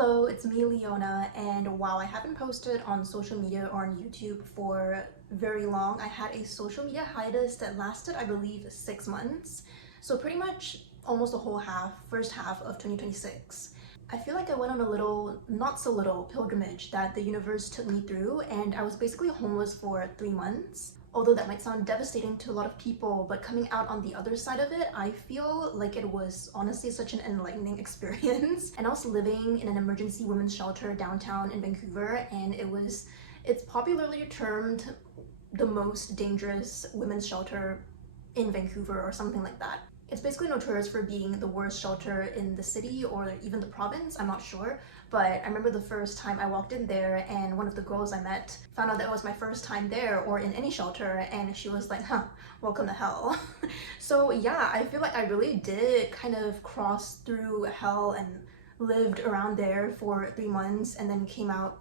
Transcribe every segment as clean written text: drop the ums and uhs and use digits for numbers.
Hello, it's me, Leona, and wow, I haven't posted on social media or on YouTube for very long. I had a social media hiatus that lasted, I believe, 6 months. So pretty much almost the whole first half of 2026. I feel like I went on a little, not so little, pilgrimage that the universe took me through, and I was basically homeless for 3 months. Although that might sound devastating to a lot of people, but coming out on the other side of it, I feel like it was honestly such an enlightening experience. And I was living in an emergency women's shelter downtown in Vancouver, and it's popularly termed the most dangerous women's shelter in Vancouver or something like that. It's basically notorious for being the worst shelter in the city or even the province, I'm not sure. But I remember the first time I walked in there and one of the girls I met found out that it was my first time there or in any shelter, and she was like, welcome to hell. So yeah, I feel like I really did kind of cross through hell and lived around there for 3 months and then came out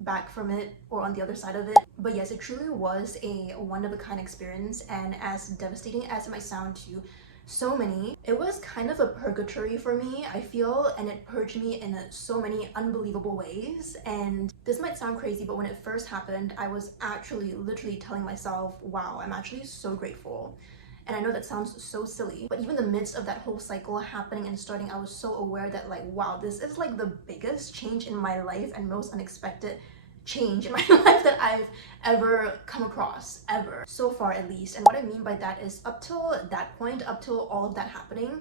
back from it or on the other side of it. But yes, it truly was a one-of-a-kind experience, and as devastating as it might sound to so many, it was kind of a purgatory for me, I feel, and it purged me in so many unbelievable ways. And this might sound crazy, but when it first happened, I was actually literally telling myself, wow, I'm actually so grateful. And I know that sounds so silly, but even in the midst of that whole cycle happening and starting, I was so aware that like, wow, this is like the biggest change in my life and most unexpected change in my life that I've ever come across, ever, so far at least. And what I mean by that is up till that point, up till all of that happening,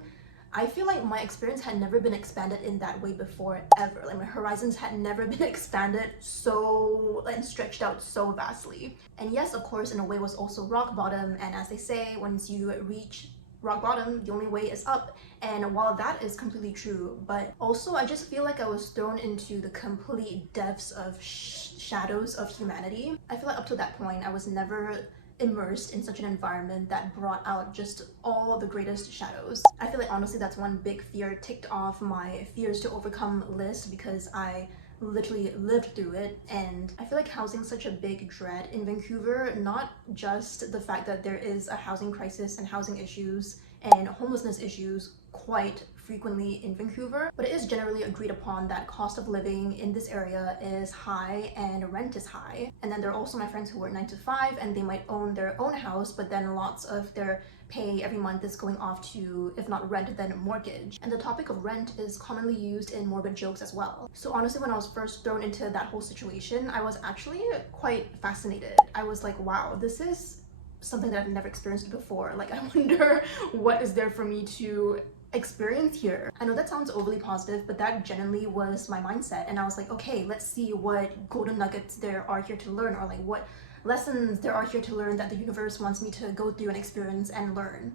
I feel like my experience had never been expanded in that way before, ever. Like my horizons had never been expanded so and stretched out so vastly. And yes, of course, in a way was also rock bottom, and as they say, once you reach rock bottom, the only way is up. And while that is completely true, but also I just feel like I was thrown into the complete depths of shadows of humanity. I feel like up to that point, I was never immersed in such an environment that brought out just all the greatest shadows. I feel like honestly that's one big fear ticked off my fears to overcome list, because I literally lived through it. And I feel like housing such a big dread in Vancouver, not just the fact that there is a housing crisis and housing issues and homelessness issues quite frequently in Vancouver, but it is generally agreed upon that cost of living in this area is high and rent is high. And then there are also my friends who work 9 to 5 and they might own their own house, but then lots of their pay every month is going off to, if not rent, then mortgage. And the topic of rent is commonly used in morbid jokes as well. So honestly, when I was first thrown into that whole situation, I was actually quite fascinated. I was like, wow, this is something that I've never experienced before. Like, I wonder what is there for me to experience here. I know that sounds overly positive, but that genuinely was my mindset. And I was like, okay, let's see what golden nuggets there are here to learn, or like what lessons there are here to learn that the universe wants me to go through and experience and learn.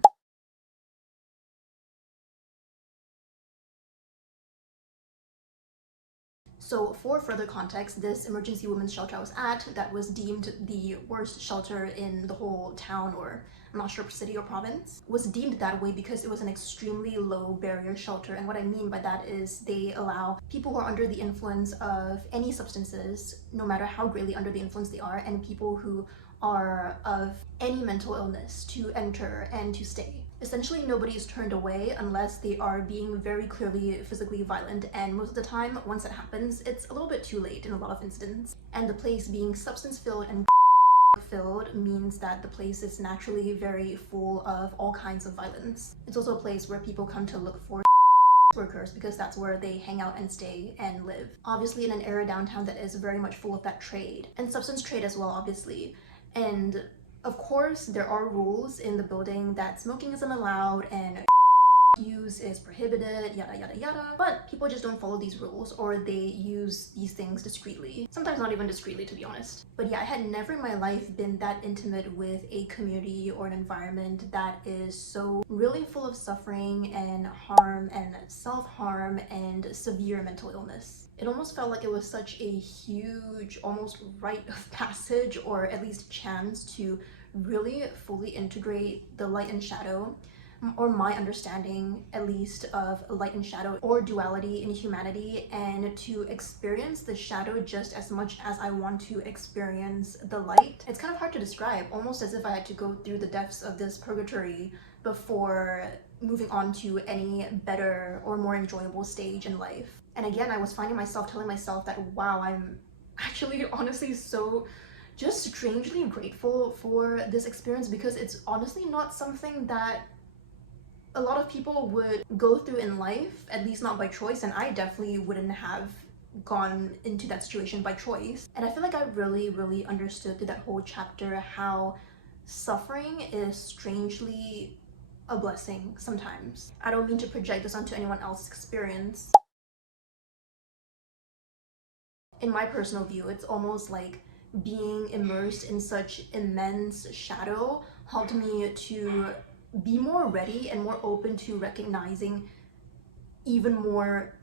So for further context, this emergency women's shelter I was at, that was deemed the worst shelter in the whole town, or I'm not sure city or province, was deemed that way because it was an extremely low barrier shelter. And what I mean by that is they allow people who are under the influence of any substances, no matter how greatly under the influence they are, and people who are of any mental illness to enter and to stay. Essentially, nobody is turned away unless they are being very clearly physically violent, and most of the time, once that happens, it's a little bit too late in a lot of incidents. And the place being substance-filled and filled means that the place is naturally very full of all kinds of violence. It's also a place where people come to look for workers because that's where they hang out and stay and live. Obviously in an area downtown that is very much full of that trade, and substance trade as well, obviously. And of course, there are rules in the building that smoking isn't allowed and use is prohibited, yada yada yada, but people just don't follow these rules, or they use these things discreetly. Sometimes not even discreetly, to be honest. But yeah, I had never in my life been that intimate with a community or an environment that is so really full of suffering and harm and self-harm and severe mental illness. It almost felt like it was such a huge, almost rite of passage, or at least chance to really fully integrate the light and shadow, or my understanding at least of light and shadow or duality in humanity, and to experience the shadow just as much as I want to experience the light. It's kind of hard to describe, almost as if I had to go through the depths of this purgatory before moving on to any better or more enjoyable stage in life. And again, I was finding myself telling myself that, wow, I'm actually honestly so just strangely grateful for this experience, because it's honestly not something that a lot of people would go through in life, at least not by choice, and I definitely wouldn't have gone into that situation by choice. And I feel like I really understood through that whole chapter how suffering is strangely a blessing sometimes. I don't mean to project this onto anyone else's experience. In my personal view, it's almost like being immersed in such immense shadow helped me to be more ready and more open to recognizing even more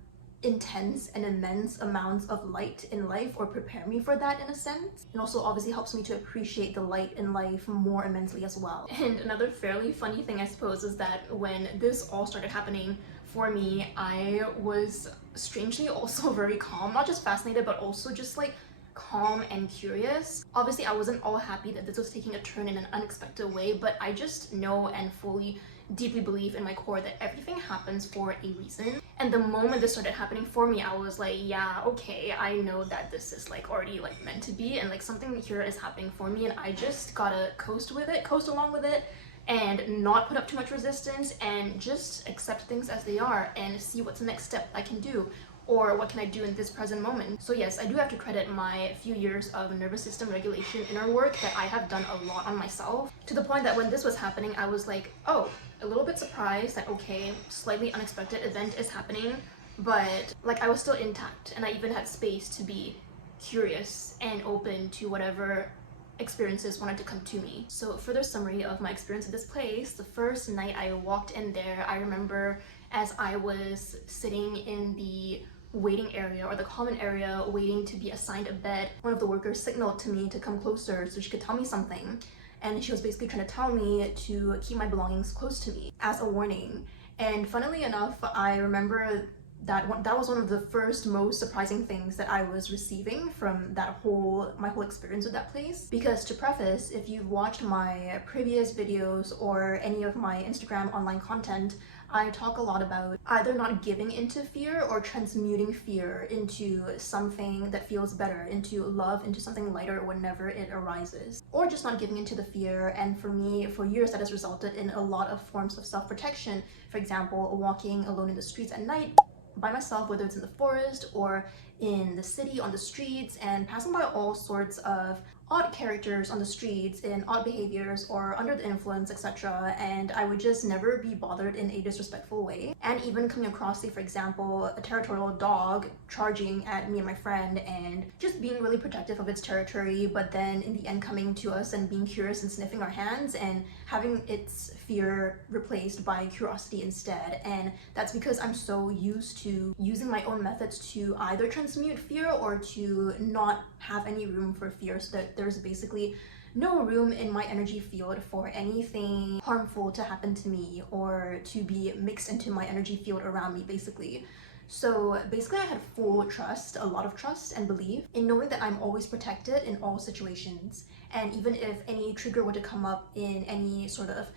intense and immense amounts of light in life, or prepare me for that in a sense. And also obviously helps me to appreciate the light in life more immensely as well. And another fairly funny thing, I suppose, is that when this all started happening for me, I was strangely also very calm, not just fascinated, but also just like calm and curious. Obviously I wasn't all happy that this was taking a turn in an unexpected way, but I just know and fully deeply believe in my core that everything happens for a reason. And the moment this started happening for me, I was like, yeah, okay, I know that this is like already like meant to be, and like something here is happening for me, and I just gotta coast along with it, and not put up too much resistance, and just accept things as they are and see what's the next step I can do, or what can I do in this present moment. So yes, I do have to credit my few years of nervous system regulation inner work that I have done a lot on myself, to the point that when this was happening, I was like, oh, a little bit surprised that, okay, slightly unexpected event is happening, but like I was still intact, and I even had space to be curious and open to whatever experiences wanted to come to me. So further summary of my experience at this place: the first night I walked in there, I remember as I was sitting in the waiting area, or the common area, waiting to be assigned a bed, one of the workers signaled to me to come closer so she could tell me something, and she was basically trying to tell me to keep my belongings close to me as a warning. And funnily enough, I remember that was one of the first most surprising things that I was receiving from my whole experience with that place. Because to preface, if you've watched my previous videos or any of my Instagram online content, I talk a lot about either not giving into fear or transmuting fear into something that feels better, into love, into something lighter whenever it arises, or just not giving into the fear. And for me, for years, that has resulted in a lot of forms of self-protection. For example, walking alone in the streets at night by myself, whether it's in the forest or in the city, on the streets, and passing by all sorts of odd characters on the streets in odd behaviors or under the influence, etc. And I would just never be bothered in a disrespectful way. And even coming across, say for example, a territorial dog charging at me and my friend, and just being really protective of its territory, but then in the end coming to us and being curious and sniffing our hands and having its fear replaced by curiosity instead. And that's because I'm so used to using my own methods to either transmute fear or to not have any room for fear, so that there's basically no room in my energy field for anything harmful to happen to me or to be mixed into my energy field around me, basically. So basically I had full trust, a lot of trust and belief in knowing that I'm always protected in all situations. And even if any trigger were to come up in any sort of,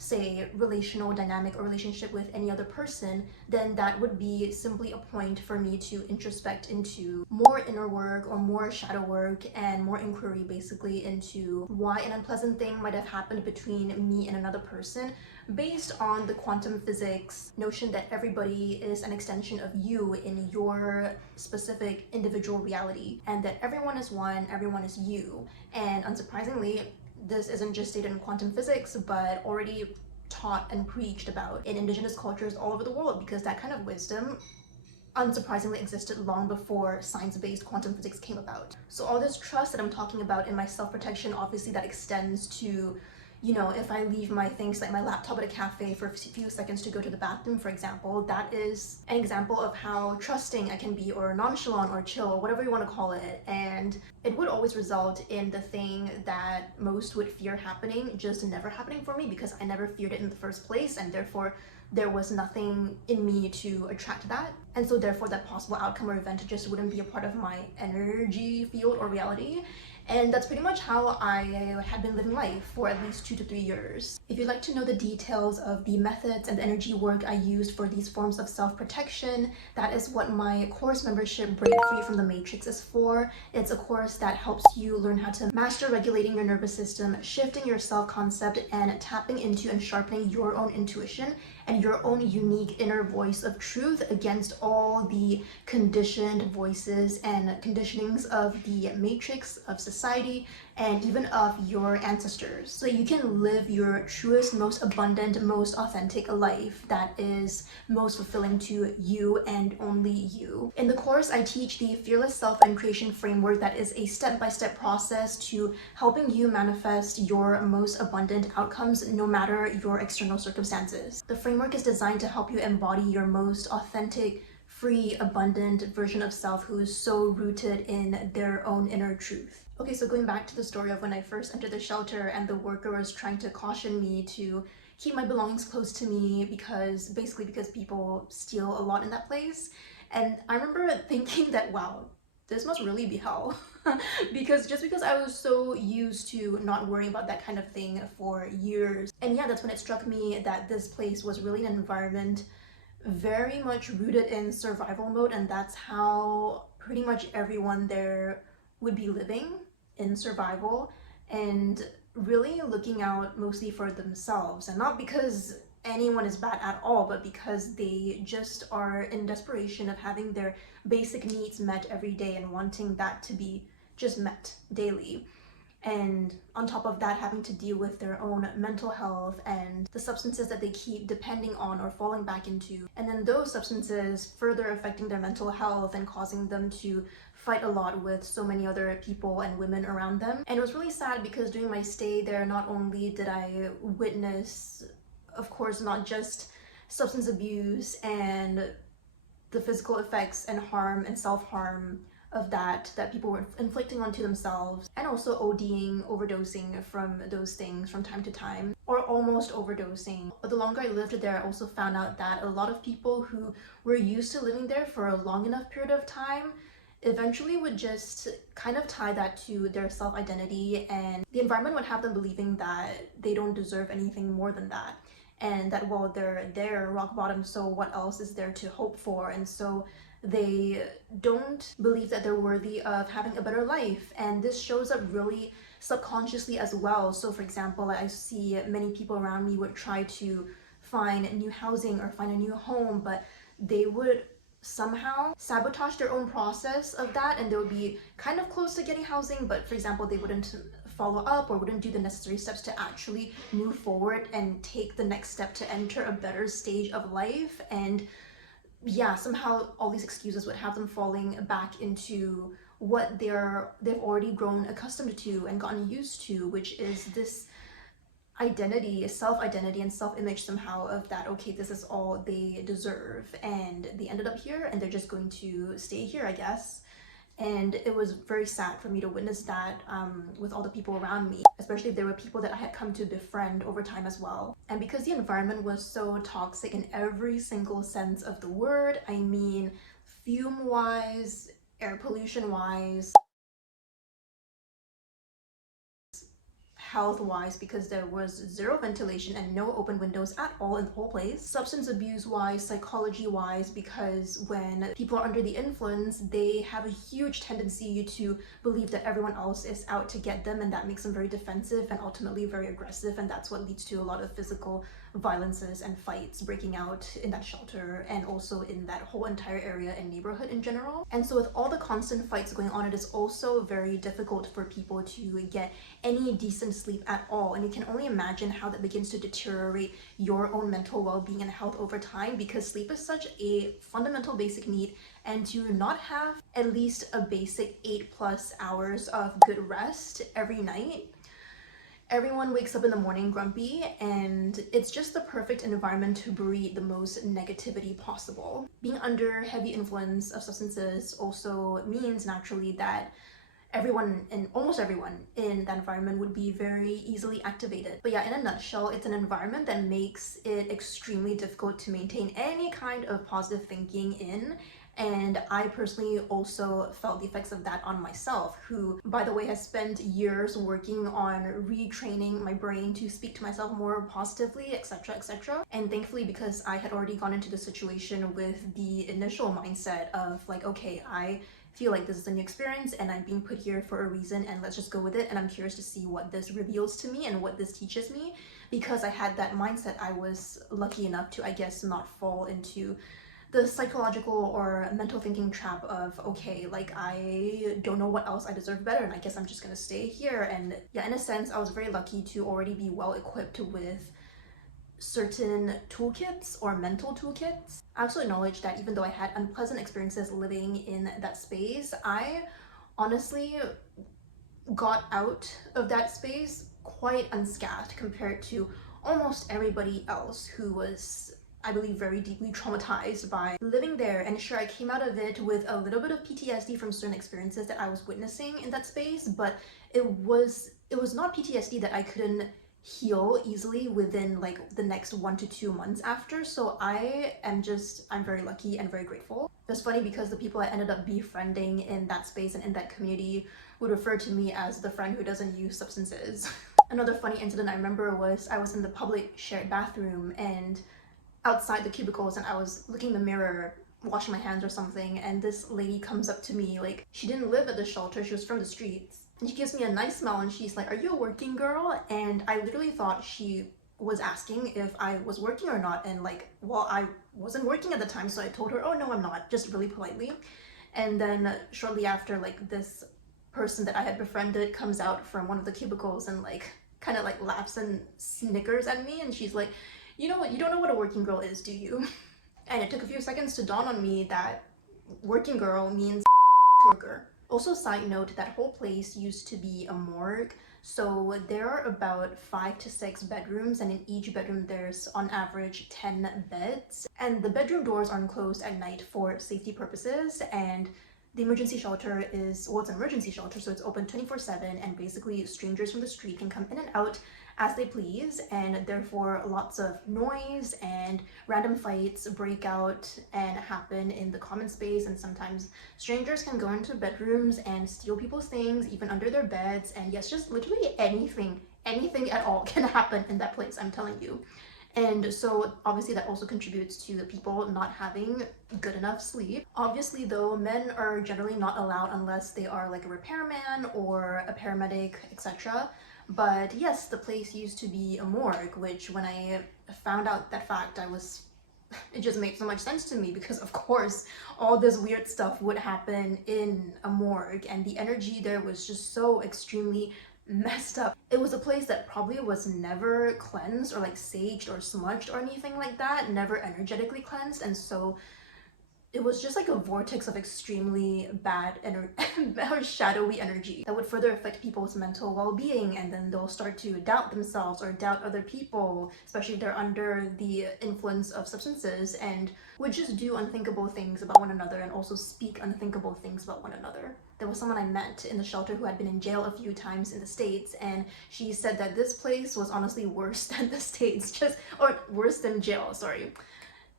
say, relational dynamic or relationship with any other person, then that would be simply a point for me to introspect into more inner work or more shadow work and more inquiry, basically, into why an unpleasant thing might have happened between me and another person, based on the quantum physics notion that everybody is an extension of you in your specific individual reality, and that everyone is one, everyone is you. And unsurprisingly, this isn't just stated in quantum physics, but already taught and preached about in indigenous cultures all over the world, because that kind of wisdom unsurprisingly existed long before science-based quantum physics came about. So all this trust that I'm talking about in my self-protection, obviously that extends to, you know, if I leave my things like my laptop at a cafe for a few seconds to go to the bathroom, for example, that is an example of how trusting I can be, or nonchalant, or chill, or whatever you want to call it. And it would always result in the thing that most would fear happening just never happening for me, because I never feared it in the first place, and therefore there was nothing in me to attract that. and so therefore that possible outcome or event just wouldn't be a part of my energy field or reality. And that's pretty much how I had been living life for at least 2 to 3 years. If you'd like to know the details of the methods and the energy work I used for these forms of self-protection, that is what my course membership Break Free from the Matrix is for. It's a course that helps you learn how to master regulating your nervous system, shifting your self-concept, and tapping into and sharpening your own intuition and your own unique inner voice of truth against all the conditioned voices and conditionings of the matrix of society and even of your ancestors, so you can live your truest, most abundant, most authentic life that is most fulfilling to you and only you. In the course, I teach the Fearless Self and Creation Framework that is a step-by-step process to helping you manifest your most abundant outcomes no matter your external circumstances. The framework is designed to help you embody your most authentic, free, abundant version of self who is so rooted in their own inner truth. Okay, so going back to the story of when I first entered the shelter and the worker was trying to caution me to keep my belongings close to me because people steal a lot in that place. And I remember thinking that, wow, this must really be hell. because I was so used to not worrying about that kind of thing for years. And yeah, that's when it struck me that this place was really an environment very much rooted in survival mode, and that's how pretty much everyone there would be living, in survival and really looking out mostly for themselves, and not because anyone is bad at all, but because they just are in desperation of having their basic needs met every day and wanting that to be just met daily. And on top of that, having to deal with their own mental health and the substances that they keep depending on or falling back into, and then those substances further affecting their mental health and causing them to fight a lot with so many other people and women around them. And it was really sad because during my stay there, not only did I witness, of course, not just substance abuse and the physical effects and harm and self-harm of that people were inflicting onto themselves, and also ODing, overdosing from those things from time to time, or almost overdosing. But the longer I lived there, I also found out that a lot of people who were used to living there for a long enough period of time eventually would just kind of tie that to their self-identity, and the environment would have them believing that they don't deserve anything more than that, and that, well, they're there rock bottom, so what else is there to hope for? And so they don't believe that they're worthy of having a better life, and this shows up really subconsciously as well. So for example, I see many people around me would try to find new housing or find a new home, but they would somehow sabotage their own process of that, and they would be kind of close to getting housing, but for example, they wouldn't follow up or wouldn't do the necessary steps to actually move forward and take the next step to enter a better stage of life. And yeah, somehow all these excuses would have them falling back into what they've already grown accustomed to and gotten used to, which is this identity, self-identity and self-image somehow of that, okay, this is all they deserve, and they ended up here and they're just going to stay here, I guess. And it was very sad for me to witness that with all the people around me, especially if there were people that I had come to befriend over time as well. And because the environment was so toxic in every single sense of the word, I mean, fume-wise, air pollution-wise, health-wise, because there was zero ventilation and no open windows at all in the whole place. Substance abuse-wise, psychology-wise, because when people are under the influence, they have a huge tendency to believe that everyone else is out to get them, and that makes them very defensive and ultimately very aggressive, and that's what leads to a lot of physical violences and fights breaking out in that shelter and also in that whole entire area and neighborhood in general. And so with all the constant fights going on, it is also very difficult for people to get any decent sleep at all, and you can only imagine how that begins to deteriorate your own mental well-being and health over time, because sleep is such a fundamental basic need, and to not have at least a basic 8+ hours of good rest every night, everyone wakes up in the morning grumpy, and it's just the perfect environment to breed the most negativity possible. Being under heavy influence of substances also means naturally that everyone and almost everyone in that environment would be very easily activated. But yeah, in a nutshell, it's an environment that makes it extremely difficult to maintain any kind of positive thinking in. And I personally also felt the effects of that on myself, who, by the way, has spent years working on retraining my brain to speak to myself more positively, etc., etc. And thankfully, because I had already gone into the situation with the initial mindset of like, okay, I feel like this is a new experience and I'm being put here for a reason and let's just go with it, and I'm curious to see what this reveals to me and what this teaches me. Because I had that mindset, I was lucky enough to, I guess, not fall into the psychological or mental thinking trap of, okay, like I don't know what else, I deserve better and I guess I'm just gonna stay here. And yeah, in a sense, I was very lucky to already be well equipped with certain toolkits or mental toolkits. I also acknowledge that even though I had unpleasant experiences living in that space, I honestly got out of that space quite unscathed compared to almost everybody else who was, I believe, very deeply traumatized by living there. And sure, I came out of it with a little bit of PTSD from certain experiences that I was witnessing in that space, but it was not PTSD that I couldn't heal easily within like the next 1 to 2 months after. So I'm very lucky and very grateful. It's funny because the people I ended up befriending in that space and in that community would refer to me as the friend who doesn't use substances. Another funny incident I remember was I was in the public shared bathroom and outside the cubicles, and I was looking in the mirror washing my hands or something, and this lady comes up to me. Like, she didn't live at the shelter, she was from the streets, and she gives me a nice smile and she's like, "Are you a working girl?" And I literally thought she was asking if I was working or not, and like, well, I wasn't working at the time, so I told her, "Oh no, I'm not," just really politely. And then shortly after, like, this person that I had befriended comes out from one of the cubicles and like kind of like laughs and snickers at me, and she's like, "You know what, you don't know what a working girl is, do you?" And it took a few seconds to dawn on me that working girl means worker. Also, side note, that whole place used to be a morgue, so there are about 5 to 6 bedrooms, and in each bedroom there's on average 10 beds, and the bedroom doors are closed at night for safety purposes. And the emergency shelter is, well, it's an emergency shelter, so it's open 24/7, and basically strangers from the street can come in and out as they please, and therefore lots of noise and random fights break out and happen in the common space, and sometimes strangers can go into bedrooms and steal people's things, even under their beds, and yes, just literally anything at all can happen in that place, I'm telling you. And so obviously that also contributes to the people not having good enough sleep. Obviously though, men are generally not allowed unless they are like a repairman or a paramedic, etc. But yes, the place used to be a morgue, which when I found out that fact, it just made so much sense to me, because of course all this weird stuff would happen in a morgue, and the energy there was just so extremely messed up. It was a place that probably was never cleansed or like saged or smudged or anything like that, never energetically cleansed, and so it was just like a vortex of extremely bad or shadowy energy that would further affect people's mental well-being, and then they'll start to doubt themselves or doubt other people, especially if they're under the influence of substances, and would just do unthinkable things about one another and also speak unthinkable things about one another. There was someone I met in the shelter who had been in jail a few times in the States, and she said that this place was honestly worse than the States, or worse than jail, sorry,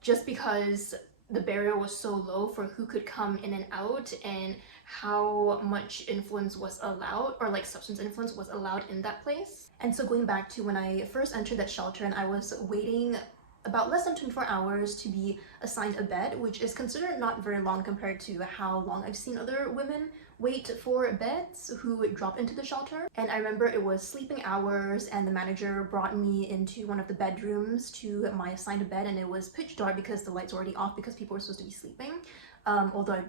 just because the barrier was so low for who could come in and out, and how much influence was allowed, or like substance influence was allowed in that place. And so going back to when I first entered that shelter, and I was waiting about less than 24 hours to be assigned a bed, which is considered not very long compared to how long I've seen other women wait for beds who drop into the shelter. And I remember it was sleeping hours, and the manager brought me into one of the bedrooms to my assigned bed, and it was pitch dark because the lights were already off because people were supposed to be sleeping. Although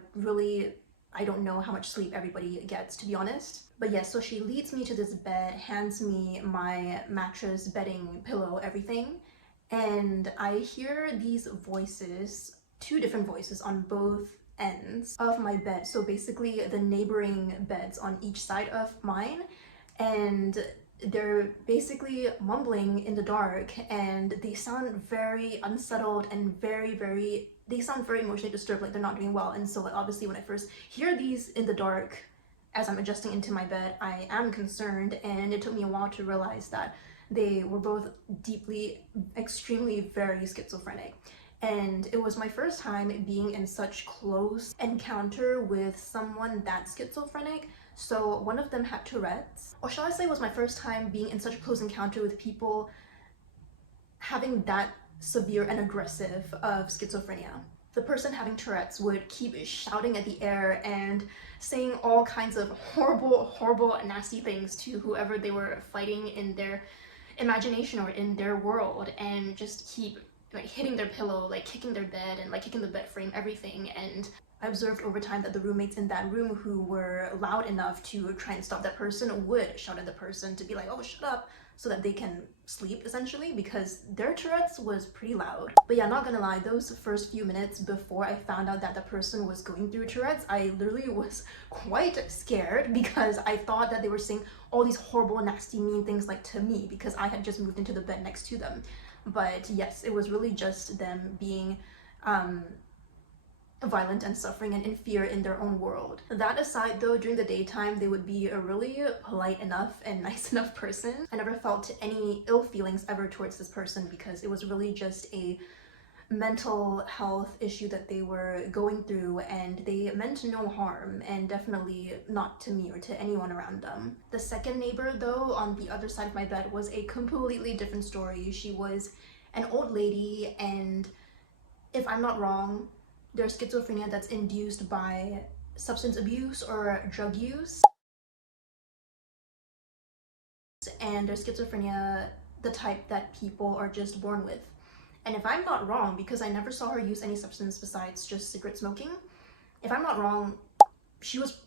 I don't know how much sleep everybody gets, to be honest. But yes, so she leads me to this bed, hands me my mattress, bedding, pillow, everything, and I hear these voices, 2 different voices on both ends of my bed, so basically the neighboring beds on each side of mine, and they're basically mumbling in the dark, and they sound very unsettled and they sound very emotionally disturbed, like they're not doing well. And so like, obviously when I first hear these in the dark, as I'm adjusting into my bed, I am concerned, and it took me a while to realize that they were both deeply, extremely very schizophrenic. And it was my first time being in such close encounter with someone that's schizophrenic. So one of them had Tourette's, or shall I say it was my first time being in such a close encounter with people having that severe and aggressive of schizophrenia. The person having Tourette's would keep shouting at the air and saying all kinds of horrible, nasty things to whoever they were fighting in their imagination or in their world, and just keep like hitting their pillow, like kicking their bed, and like kicking the bed frame, everything. And I observed over time that the roommates in that room who were loud enough to try and stop that person would shout at the person to be like, oh, shut up, so that they can sleep, essentially, because their Tourette's was pretty loud. But yeah, not gonna lie, those first few minutes before I found out that the person was going through Tourette's, I literally was quite scared, because I thought that they were saying all these horrible, nasty, mean things like to me, because I had just moved into the bed next to them. But yes, it was really just them being violent and suffering and in fear in their own world. That aside though, during the daytime they would be a really polite enough and nice enough person. I never felt any ill feelings ever towards this person, because it was really just a mental health issue that they were going through, and they meant no harm, and definitely not to me or to anyone around them. The second neighbor though, on the other side of my bed, was a completely different story. She was an old lady, and if I'm not wrong, there's schizophrenia that's induced by substance abuse or drug use, and there's schizophrenia the type that people are just born with. And if I'm not wrong, because I never saw her use any substance besides just cigarette smoking, if I'm not wrong, she was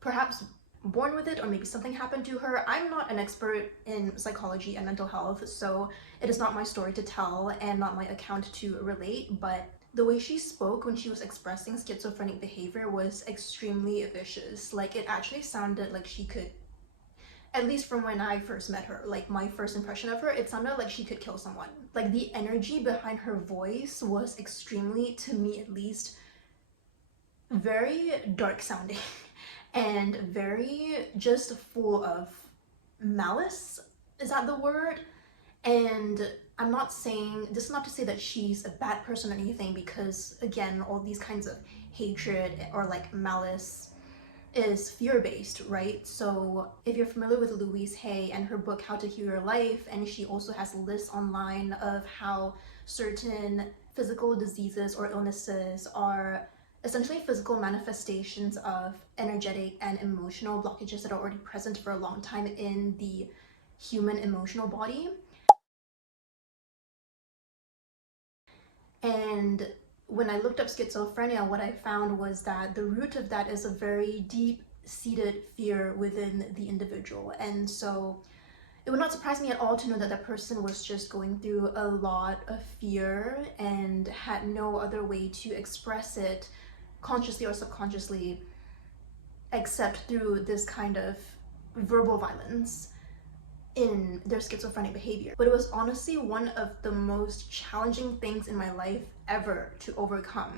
perhaps born with it, or maybe something happened to her. I'm not an expert in psychology and mental health, so it is not my story to tell and not my account to relate, but the way she spoke when she was expressing schizophrenic behavior was extremely vicious. Like, it actually sounded like she could, at least from when I first met her, like my first impression of her, it sounded like she could kill someone. Like, the energy behind her voice was extremely, to me at least, very dark sounding and very just full of malice. Is that the word? And I'm not saying, this is not to say that she's a bad person or anything, because again, all these kinds of hatred or like malice is fear-based, right? So if you're familiar with Louise and her book How to Heal Your Life, and she also has lists online of how certain physical diseases or illnesses are essentially physical manifestations of energetic and emotional blockages that are already present for a long time in the human emotional body. And when I looked up schizophrenia, what I found was that the root of that is a very deep-seated fear within the individual. And so it would not surprise me at all to know that that person was just going through a lot of fear and had no other way to express it, consciously or subconsciously, except through this kind of verbal violence in their schizophrenic behavior. But it was honestly one of the most challenging things in my life ever to overcome,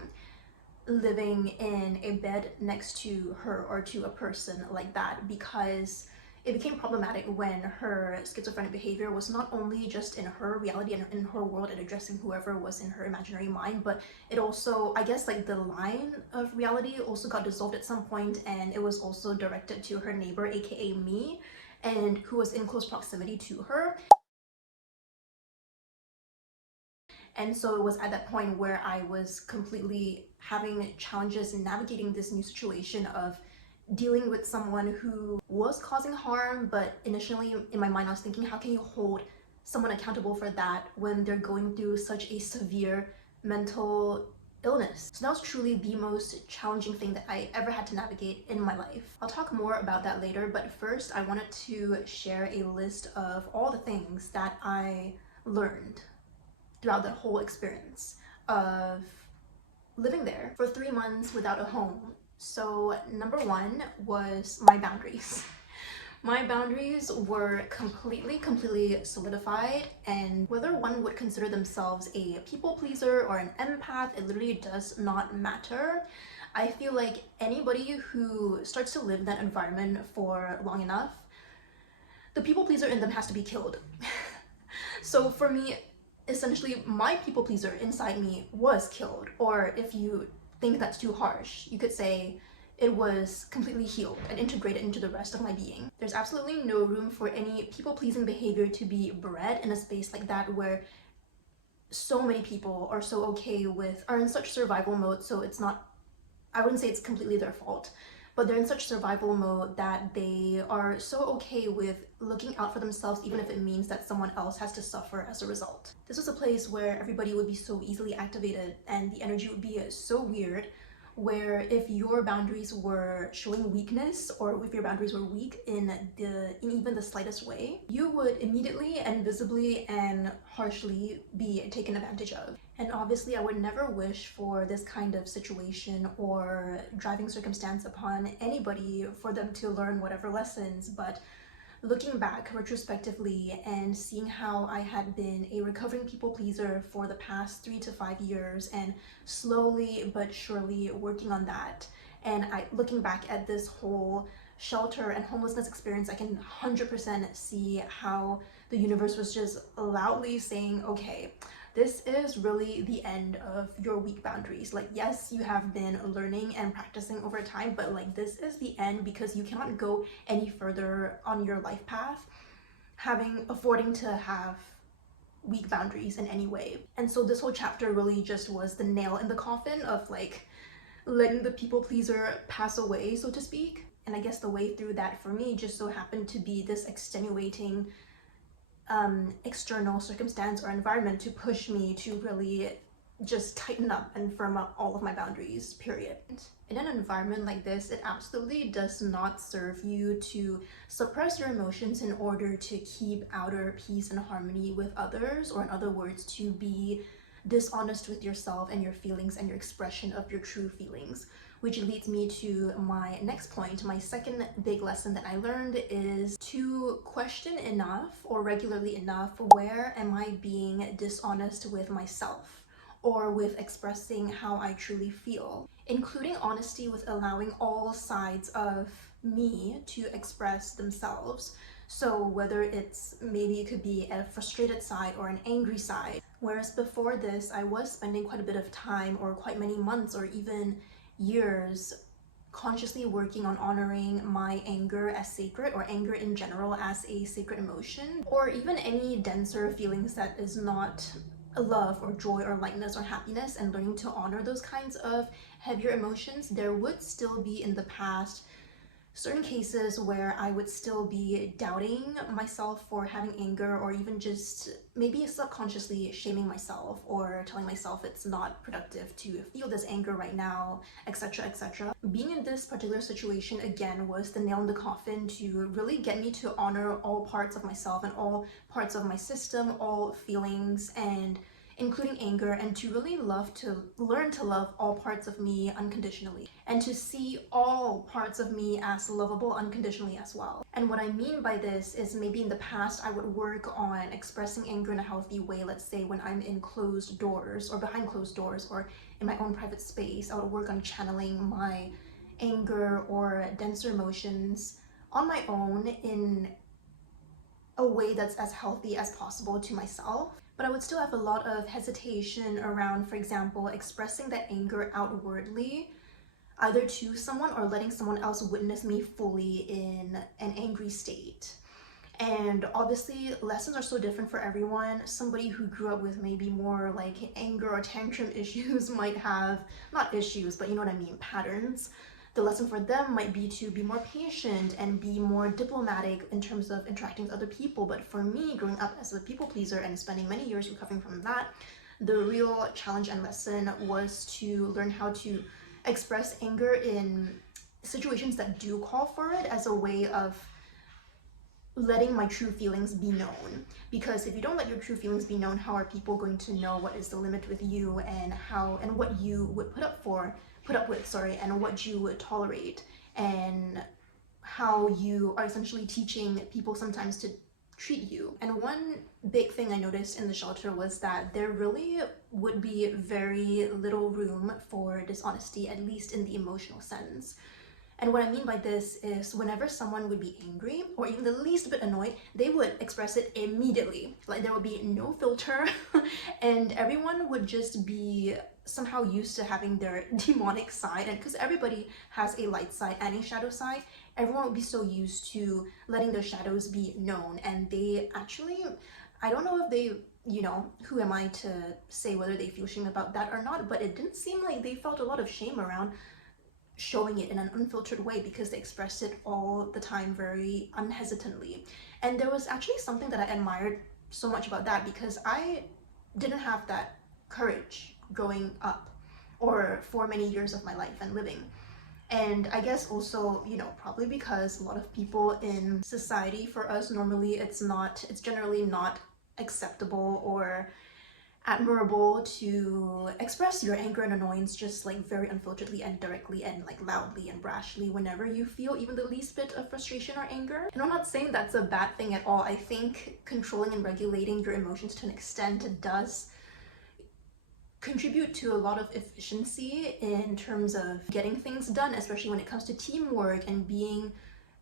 living in a bed next to her or to a person like that, because it became problematic when her schizophrenic behavior was not only just in her reality and in her world and addressing whoever was in her imaginary mind, but it also, I guess, like the line of reality also got dissolved at some point, and it was also directed to her neighbor, aka me, and who was in close proximity to her. And so it was at that point where I was completely having challenges in navigating this new situation of dealing with someone who was causing harm, but initially in my mind I was thinking, how can you hold someone accountable for that when they're going through such a severe mental illness? So that was truly the most challenging thing that I ever had to navigate in my life. I'll talk more about that later, but first I wanted to share a list of all the things that I learned throughout that whole experience of living there for 3 months without a home. So number one was my boundaries. My boundaries were completely solidified, and whether one would consider themselves a people pleaser or an empath, it literally does not matter. I feel like anybody who starts to live in that environment for long enough, the people pleaser in them has to be killed. So for me, essentially, my people pleaser inside me was killed. Or if you think that's too harsh, you could say it was completely healed and integrated into the rest of my being. There's absolutely no room for any people-pleasing behavior to be bred in a space like that where so many people are so okay with, are in such survival mode, so it's not, I wouldn't say it's completely their fault, but they're in such survival mode that they are so okay with looking out for themselves, even if it means that someone else has to suffer as a result. This was a place where everybody would be so easily activated and the energy would be so weird, where if your boundaries were showing weakness, or if your boundaries were weak in even the slightest way, you would immediately and visibly and harshly be taken advantage of. And obviously I would never wish for this kind of situation or driving circumstance upon anybody for them to learn whatever lessons, but looking back retrospectively and seeing how I had been a recovering people pleaser for the past 3 to 5 years and slowly but surely working on that, and looking back at this whole shelter and homelessness experience, I can 100% see how the universe was just loudly saying, okay, this is really the end of your weak boundaries. Like, yes, you have been learning and practicing over time, but like, this is the end, because you cannot go any further on your life path affording to have weak boundaries in any way. And so this whole chapter really just was the nail in the coffin of like letting the people pleaser pass away, so to speak. And I guess the way through that for me just so happened to be this extenuating external circumstance or environment to push me to really just tighten up and firm up all of my boundaries, period. In an environment like this, it absolutely does not serve you to suppress your emotions in order to keep outer peace and harmony with others, or in other words, to be dishonest with yourself and your feelings and your expression of your true feelings. Which leads me to my next point. My second big lesson that I learned is to question enough, or regularly enough, where am I being dishonest with myself or with expressing how I truly feel, including honesty with allowing all sides of me to express themselves. So whether it's, maybe it could be a frustrated side or an angry side, whereas before this I was spending quite a bit of time, or quite many months or even years, consciously working on honoring my anger as sacred, or anger in general as a sacred emotion, or even any denser feelings that is not love or joy or lightness or happiness, and learning to honor those kinds of heavier emotions. There would still be in the past certain cases where I would still be doubting myself for having anger, or even just maybe subconsciously shaming myself or telling myself it's not productive to feel this anger right now, etc, etc. Being in this particular situation again was the nail in the coffin to really get me to honor all parts of myself and all parts of my system, all feelings, and including anger, and to really learn to love all parts of me unconditionally, and to see all parts of me as lovable unconditionally as well. And what I mean by this is, maybe in the past I would work on expressing anger in a healthy way. Let's say when I'm in closed doors, or behind closed doors, or in my own private space, I would work on channeling my anger or denser emotions on my own in a way that's as healthy as possible to myself. But I would still have a lot of hesitation around, for example, expressing that anger outwardly, either to someone or letting someone else witness me fully in an angry state. And obviously lessons are so different for everyone. Somebody who grew up with maybe more like anger or tantrum issues might have, not issues, but you know what I mean, patterns. The lesson for them might be to be more patient and be more diplomatic in terms of interacting with other people. But for me, growing up as a people pleaser and spending many years recovering from that, the real challenge and lesson was to learn how to express anger in situations that do call for it, as a way of letting my true feelings be known. Because if you don't let your true feelings be known, how are people going to know what is the limit with you, and what you would put up with, and what you would tolerate, and how you are essentially teaching people sometimes to treat you. And one big thing I noticed in the shelter was that there really would be very little room for dishonesty, at least in the emotional sense. And what I mean by this is whenever someone would be angry or even the least bit annoyed, they would express it immediately. Like there would be no filter and everyone would just be somehow used to having their demonic side. And because everybody has a light side and a shadow side, everyone would be so used to letting their shadows be known. And they actually, I don't know if they, you know, who am I to say whether they feel shame about that or not, but it didn't seem like they felt a lot of shame around showing it in an unfiltered way because they expressed it all the time very unhesitantly. And there was actually something that I admired so much about that because I didn't have that courage growing up or for many years of my life and living. And I guess also, you know, probably because a lot of people in society, for us normally it's generally not acceptable or admirable to express your anger and annoyance just like very unfilteredly and directly and like loudly and brashly whenever you feel even the least bit of frustration or anger. And I'm not saying that's a bad thing at all. I think controlling and regulating your emotions to an extent does contribute to a lot of efficiency in terms of getting things done, especially when it comes to teamwork and being,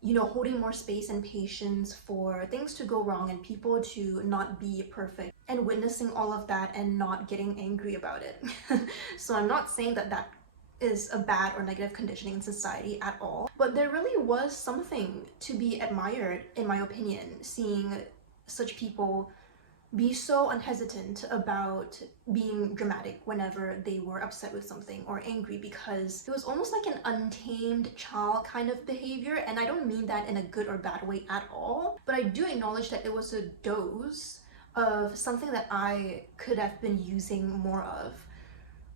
you know, holding more space and patience for things to go wrong and people to not be perfect and witnessing all of that and not getting angry about it. So I'm not saying that that is a bad or negative conditioning in society at all, but there really was something to be admired, in my opinion, seeing such people be so unhesitant about being dramatic whenever they were upset with something or angry, because it was almost like an untamed child kind of behavior. And I don't mean that in a good or bad way at all, but I do acknowledge that it was a dose of something that I could have been using more of.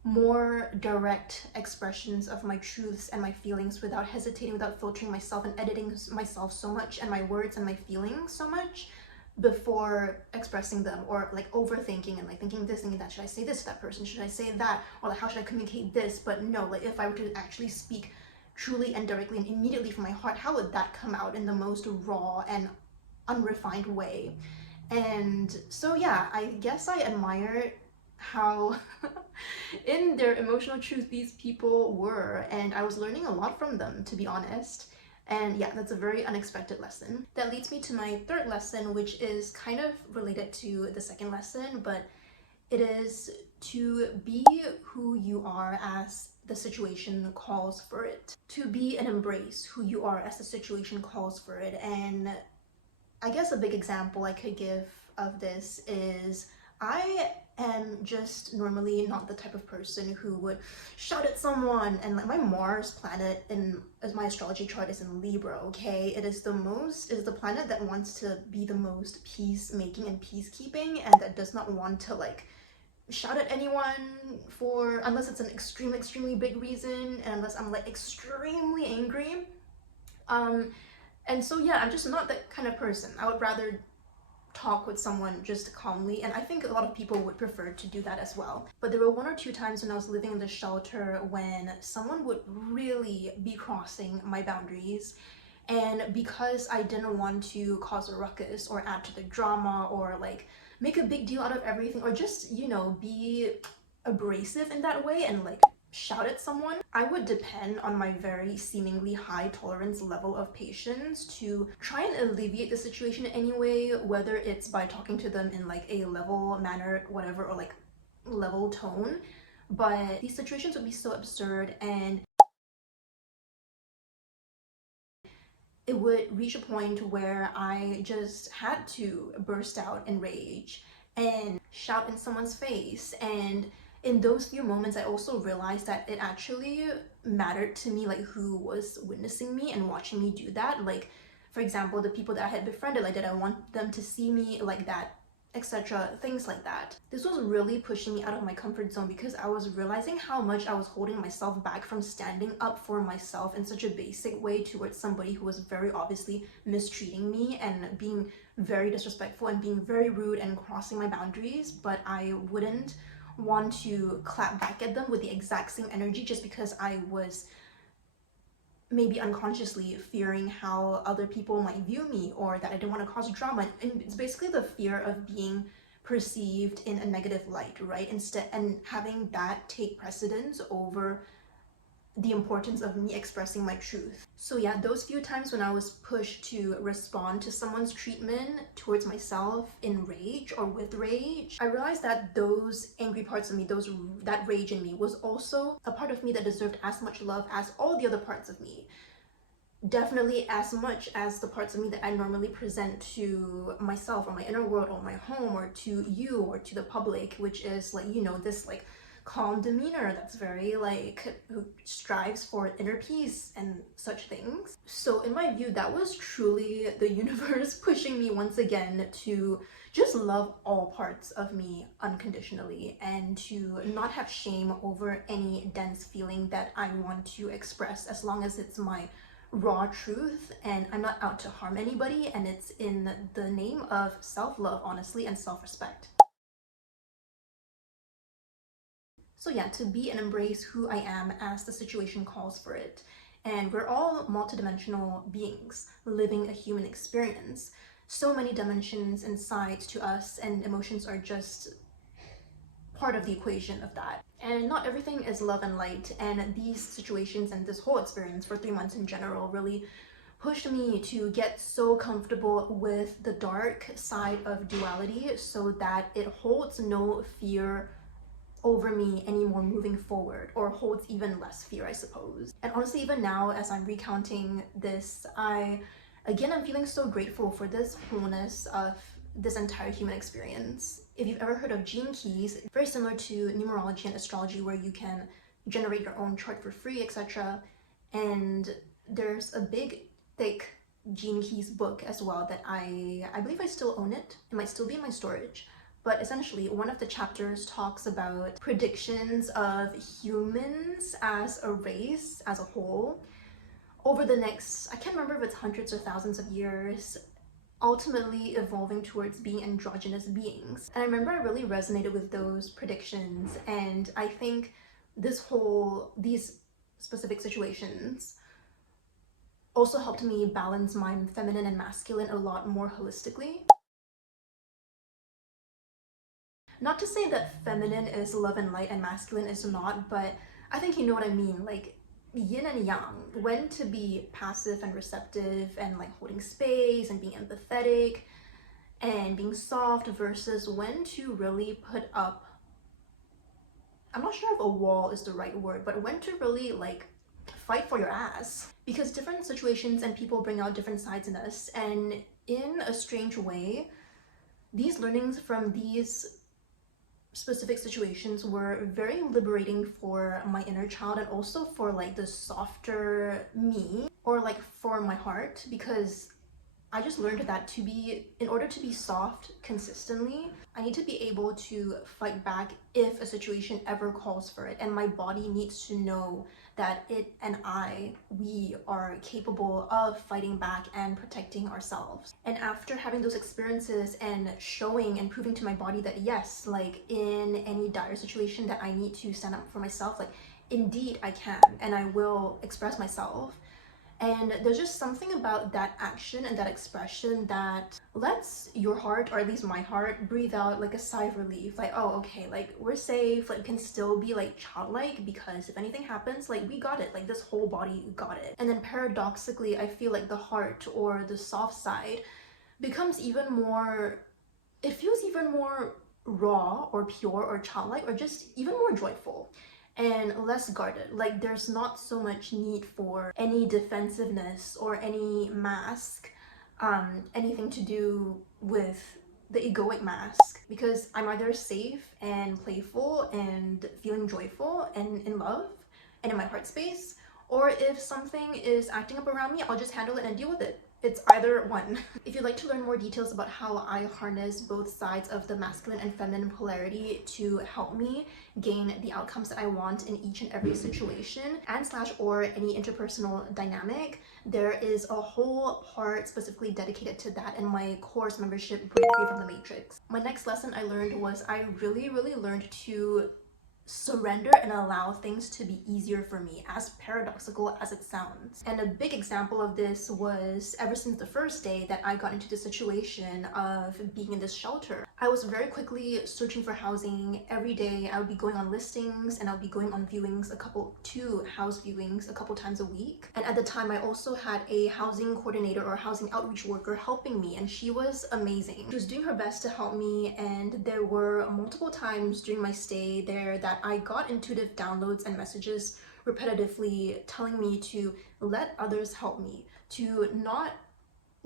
More direct expressions of my truths and my feelings without hesitating, without filtering myself and editing myself so much and my words and my feelings so much before expressing them, or like overthinking and like thinking this, thinking that, should I say this to that person, should I say that, or like how should I communicate this? But no, like if I were to actually speak truly and directly and immediately from my heart, how would that come out in the most raw and unrefined way? And so yeah, I guess I admire how in their emotional truth these people were, and I was learning a lot from them, to be honest. And yeah, that's a very unexpected lesson. That leads me to my third lesson, which is kind of related to the second lesson, but it is to be who you are as the situation calls for it. To be and embrace who you are as the situation calls for it. And I guess a big example I could give of this is I am just normally not the type of person who would shout at someone. And like my Mars planet in as my astrology chart is in Libra, okay? It is the planet that wants to be the most peacemaking and peacekeeping, and that does not want to like shout at anyone for unless it's an extremely big reason, and unless I'm like extremely angry. And so yeah, I'm just not that kind of person. I would rather talk with someone just calmly, and I think a lot of people would prefer to do that as well. But there were one or two times when I was living in the shelter when someone would really be crossing my boundaries, and because I didn't want to cause a ruckus or add to the drama or like make a big deal out of everything, or just, you know, be abrasive in that way and like shout at someone, I would depend on my very seemingly high tolerance level of patience to try and alleviate the situation in any way, whether it's by talking to them in like a level manner, whatever, or like level tone. But these situations would be so absurd, and it would reach a point where I just had to burst out in rage and shout in someone's face. And in those few moments, I also realized that it actually mattered to me, like who was witnessing me and watching me do that. Like, for example, the people that I had befriended, like, did I want them to see me like that, etc., things like that. This was really pushing me out of my comfort zone because I was realizing how much I was holding myself back from standing up for myself in such a basic way towards somebody who was very obviously mistreating me and being very disrespectful and being very rude and crossing my boundaries. But I wouldn't want to clap back at them with the exact same energy just because I was maybe unconsciously fearing how other people might view me, or that I didn't want to cause drama. And it's basically the fear of being perceived in a negative light, right? Instead, and having that take precedence over the importance of me expressing my truth. So yeah, those few times when I was pushed to respond to someone's treatment towards myself in rage or with rage, I realized that those angry parts of me, that rage in me, was also a part of me that deserved as much love as all the other parts of me. Definitely as much as the parts of me that I normally present to myself or my inner world or my home or to you or to the public, which is like, you know, this like calm demeanor that's very like, who strives for inner peace and such things. So in my view, that was truly the universe pushing me once again to just love all parts of me unconditionally and to not have shame over any dense feeling that I want to express, as long as it's my raw truth and I'm not out to harm anybody, and it's in the name of self-love, honestly, and self-respect. So yeah, to be and embrace who I am as the situation calls for it. And we're all multidimensional beings living a human experience. So many dimensions and sides to us, and emotions are just part of the equation of that. And not everything is love and light, and these situations and this whole experience for 3 months in general really pushed me to get so comfortable with the dark side of duality so that it holds no fear over me anymore moving forward, or holds even less fear, I suppose. And honestly, even now as I'm recounting this, I'm feeling so grateful for this wholeness of this entire human experience. If you've ever heard of gene keys, very similar to numerology and astrology, where you can generate your own chart for free, etc. And there's a big thick gene keys book as well that I believe I still own it. It might still be in my storage. But essentially, one of the chapters talks about predictions of humans as a race, as a whole, over the next, I can't remember if it's hundreds or thousands of years, ultimately evolving towards being androgynous beings. And I remember I really resonated with those predictions, and I think these specific situations also helped me balance my feminine and masculine a lot more holistically. Not to say that feminine is love and light and masculine is not, but I think you know what I mean. Like yin and yang, when to be passive and receptive and like holding space and being empathetic and being soft, versus when to really put up, I'm not sure if a wall is the right word, but when to really like fight for your ass. Because different situations and people bring out different sides in us, and in a strange way, these learnings from these specific situations were very liberating for my inner child, and also for like the softer me, or like for my heart, because I just learned that in order to be soft consistently, I need to be able to fight back if a situation ever calls for it, and my body needs to know that it and we are capable of fighting back and protecting ourselves. And after having those experiences and showing and proving to my body that yes, like in any dire situation that I need to stand up for myself, like indeed I can and I will express myself. And there's just something about that action and that expression that lets your heart, or at least my heart, breathe out like a sigh of relief. Like, oh, okay, like we're safe, like we can still be like childlike, because if anything happens, like we got it, like this whole body got it. And then paradoxically, I feel like the heart, or the soft side, becomes even more, it feels even more raw or pure or childlike, or just even more joyful and less guarded. Like there's not so much need for any defensiveness or any mask, anything to do with the egoic mask, because I'm either safe and playful and feeling joyful and in love and in my heart space, or if something is acting up around me, I'll just handle it and deal with it. It's either one. If you'd like to learn more details about how I harness both sides of the masculine and feminine polarity to help me gain the outcomes that I want in each and every situation and or any interpersonal dynamic, there is a whole part specifically dedicated to that in my course membership, Break Free from the Matrix. My next lesson I learned was I really learned to surrender and allow things to be easier for me, as paradoxical as it sounds. And a big example of this was ever since the first day that I got into the situation of being in this shelter. I was very quickly searching for housing every day. I would be going on listings and I would be going on viewings, two house viewings a couple times a week. And at the time I also had a housing coordinator or housing outreach worker helping me, and she was amazing. She was doing her best to help me, and there were multiple times during my stay there that I got intuitive downloads and messages repetitively telling me to let others help me, to not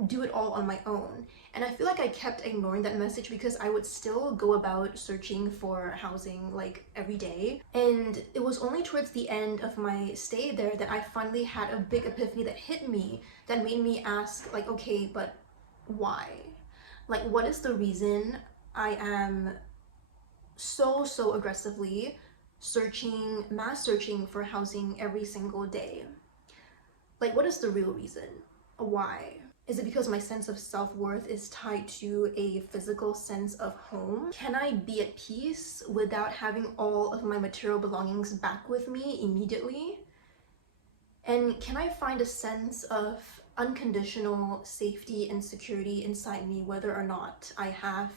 do it all on my own. And I feel like I kept ignoring that message because I would still go about searching for housing like every day. And it was only towards the end of my stay there that I finally had a big epiphany that hit me, that made me ask, like, okay, but why? Like, what is the reason I am so aggressively mass searching for housing every single day? Like, what is the real reason? Why? Is it because my sense of self-worth is tied to a physical sense of home? Can I be at peace without having all of my material belongings back with me immediately? And can I find a sense of unconditional safety and security inside me, whether or not I have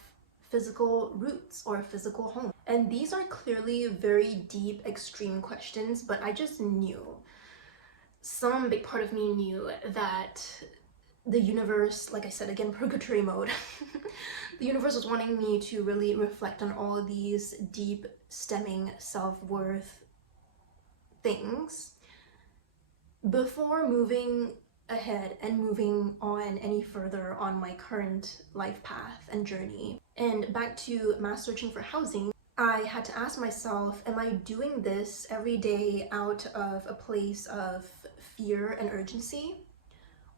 physical roots or a physical home? And these are clearly very deep, extreme questions, but I just knew, some big part of me knew that the universe, like I said again, purgatory mode, the universe was wanting me to really reflect on all of these deep stemming self-worth things before moving ahead and moving on any further on my current life path and journey. And back to mass searching for housing, I had to ask myself, am I doing this every day out of a place of fear and urgency,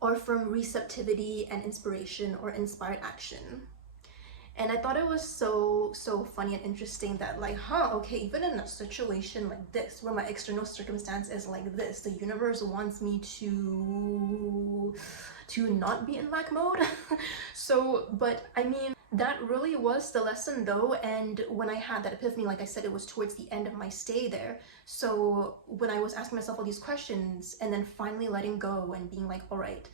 or from receptivity and inspiration or inspired action? And I thought it was so funny and interesting that, like, okay, even in a situation like this, where my external circumstance is like this, the universe wants me to not be in lack mode. So, but I mean, that really was the lesson though. And when I had that epiphany, like I said, it was towards the end of my stay there. So when I was asking myself all these questions and then finally letting go and being like, all right,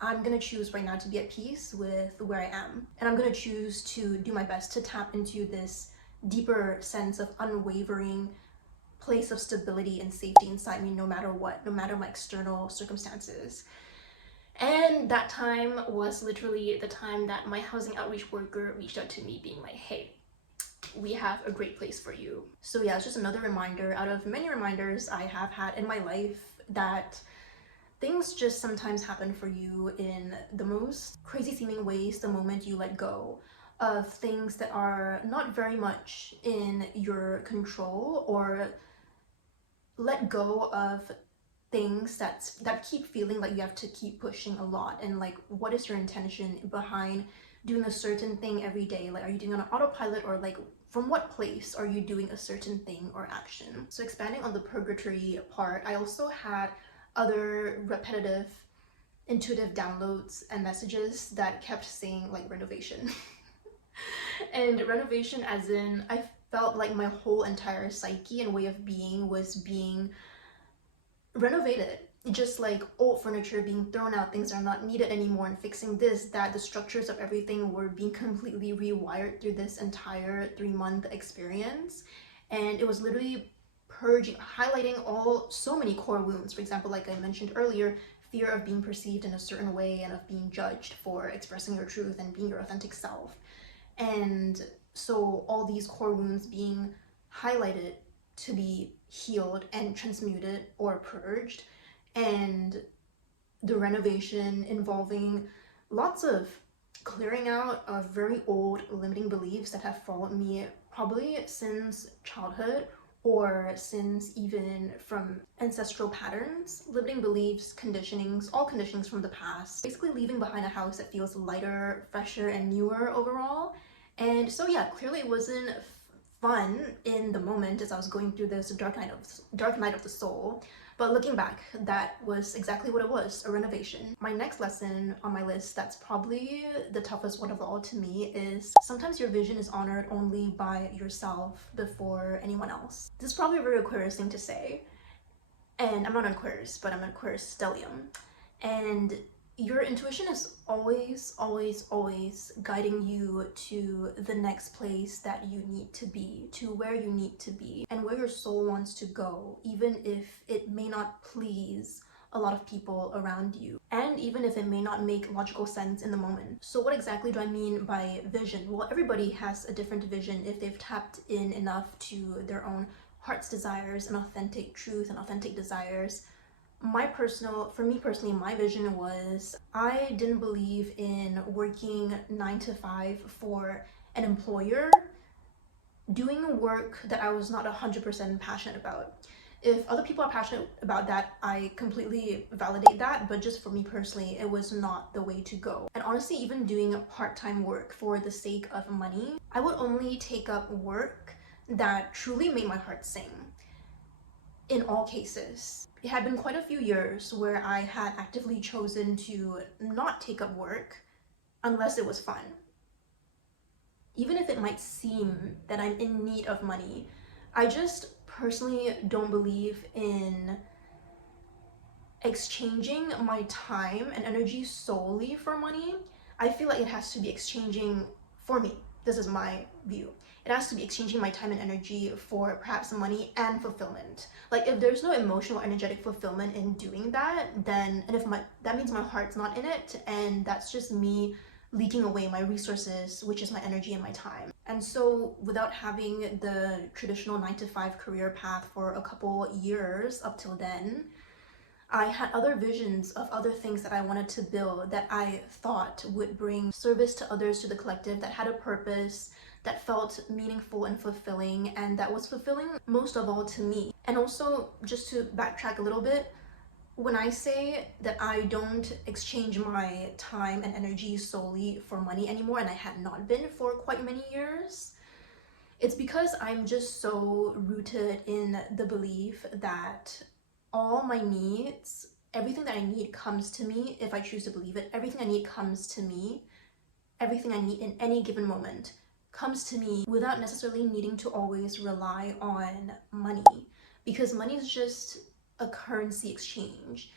I'm gonna choose right now to be at peace with where I am. And I'm gonna choose to do my best to tap into this deeper sense of unwavering place of stability and safety inside me, no matter what, no matter my external circumstances. And that time was literally the time that my housing outreach worker reached out to me being like, hey, we have a great place for you. So yeah, it's just another reminder out of many reminders I have had in my life that things just sometimes happen for you in the most crazy seeming ways the moment you let go of things that are not very much in your control, or let go of things that keep feeling like you have to keep pushing a lot. And like, what is your intention behind doing a certain thing every day? Like, are you doing it on autopilot, or like, from what place are you doing a certain thing or action? So expanding on the purgatory part, I also had other repetitive intuitive downloads and messages that kept saying like renovation. And renovation as in, I felt like my whole entire psyche and way of being was being renovated. Just like old furniture being thrown out, things are not needed anymore, and fixing this, that, the structures of everything were being completely rewired through this entire 3-month experience. And it was literally purging, highlighting so many core wounds. For example, like I mentioned earlier, fear of being perceived in a certain way and of being judged for expressing your truth and being your authentic self. And so all these core wounds being highlighted to be healed and transmuted or purged. And the renovation involving lots of clearing out of very old limiting beliefs that have followed me probably since childhood, or since even from ancestral patterns, limiting beliefs, conditionings, all conditionings from the past. Basically leaving behind a house that feels lighter, fresher, and newer overall. And so yeah, clearly it wasn't fun in the moment as I was going through this dark night of the soul. But looking back, that was exactly what it was, a renovation. My next lesson on my list, that's probably the toughest one of all to me, is sometimes your vision is honored only by yourself before anyone else. This is probably a very Aquarius thing to say, and I'm not an Aquarius, but I'm an Aquarius stellium. And your intuition is always guiding you to the next place that you need to be, to where you need to be, and where your soul wants to go, even if it may not please a lot of people around you, and even if it may not make logical sense in the moment. So what exactly do I mean by vision? Well, everybody has a different vision if they've tapped in enough to their own heart's desires and authentic truth and authentic desires. For me personally, my vision was, I didn't believe in working 9 to 5 for an employer, doing work that I was not 100% passionate about. If other people are passionate about that, I completely validate that, but just for me personally, it was not the way to go. And honestly, even doing part-time work for the sake of money, I would only take up work that truly made my heart sing. In all cases, it had been quite a few years where I had actively chosen to not take up work unless it was fun. Even if it might seem that I'm in need of money, I just personally don't believe in exchanging my time and energy solely for money. I feel like it has to be exchanging for me. This is my view. It has to be exchanging my time and energy for perhaps money and fulfillment. Like, if there's no emotional, energetic fulfillment in doing that, then, and if that means my heart's not in it, and that's just me leaking away my resources, which is my energy and my time. And so without having the traditional 9 to 5 career path for a couple years up till then, I had other visions of other things that I wanted to build that I thought would bring service to others, to the collective, that had a purpose, that felt meaningful and fulfilling, and that was fulfilling most of all to me. And also, just to backtrack a little bit, when I say that I don't exchange my time and energy solely for money anymore, and I had not been for quite many years, it's because I'm just so rooted in the belief that all my needs, everything that I need comes to me if I choose to believe it. Everything I need comes to me. Everything I need in any given moment comes to me without necessarily needing to always rely on money, because money is just a currency exchange,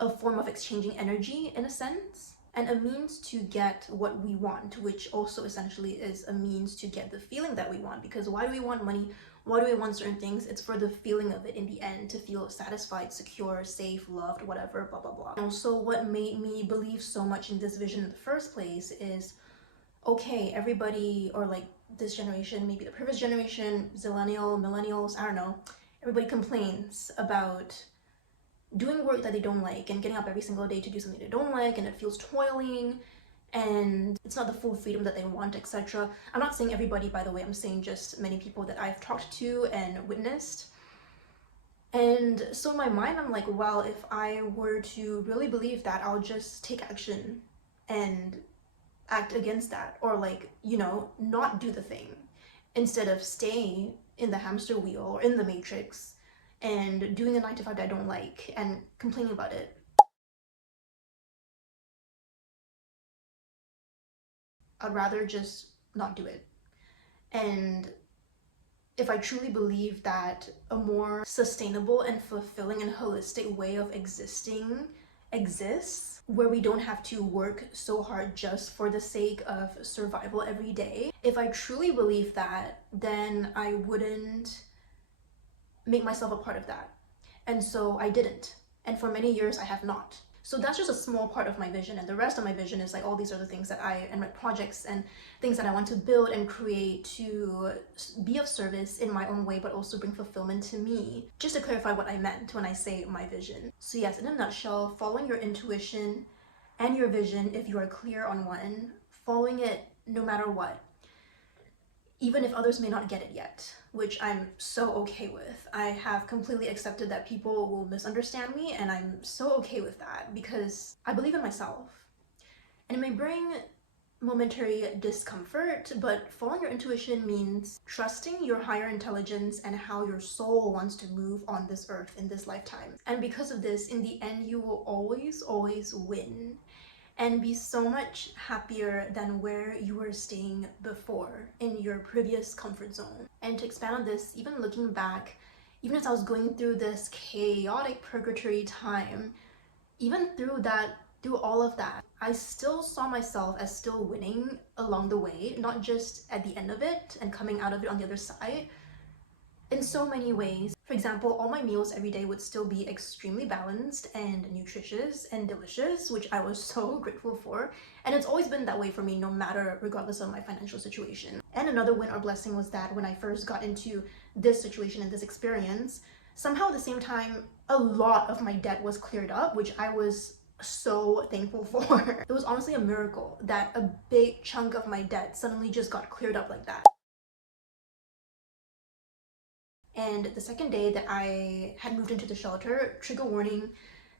a form of exchanging energy in a sense, and a means to get what we want, which also essentially is a means to get the feeling that we want. Because why do we want money? Why do we want certain things? It's for the feeling of it in the end, to feel satisfied, secure, safe, loved, whatever, blah, blah, blah. And also, what made me believe so much in this vision in the first place is, okay, everybody, or like this generation, maybe the previous generation, zillennial, millennials, I don't know, everybody complains about doing work that they don't like and getting up every single day to do something they don't like, and it feels toiling and it's not the full freedom that they want, etc. I'm not saying everybody, by the way, I'm saying just many people that I've talked to and witnessed. And so in my mind, I'm like, well, if I were to really believe that, I'll just take action and act against that, or like, you know, not do the thing, instead of staying in the hamster wheel or in the matrix and doing a 9 to 5 that I don't like and complaining about it. I'd rather just not do it. And if I truly believe that a more sustainable and fulfilling and holistic way of existing exists, where we don't have to work so hard just for the sake of survival every day, if I truly believe that, then I wouldn't make myself a part of that. And so I didn't. And for many years I have not. So that's just a small part of my vision, and the rest of my vision is like all these other things that and my projects and things that I want to build and create to be of service in my own way, but also bring fulfillment to me. Just to clarify what I meant when I say my vision. So yes, in a nutshell, following your intuition and your vision, if you are clear on one, following it no matter what, even if others may not get it yet, which I'm so okay with. I have completely accepted that people will misunderstand me, and I'm so okay with that because I believe in myself. And it may bring momentary discomfort, but following your intuition means trusting your higher intelligence and how your soul wants to move on this earth in this lifetime. And because of this, in the end, you will always win and be so much happier than where you were staying before in your previous comfort zone. And to expand on this, even looking back, even as I was going through this chaotic purgatory time, even through all of that, I still saw myself as still winning along the way, not just at the end of it and coming out of it on the other side. In so many ways. For example, all my meals every day would still be extremely balanced and nutritious and delicious, which I was so grateful for. And it's always been that way for me, no matter, regardless of my financial situation. And another win or blessing was that when I first got into this situation and this experience, somehow at the same time, a lot of my debt was cleared up, which I was so thankful for. It was honestly a miracle that a big chunk of my debt suddenly just got cleared up like that. And the second day that I had moved into the shelter, trigger warning,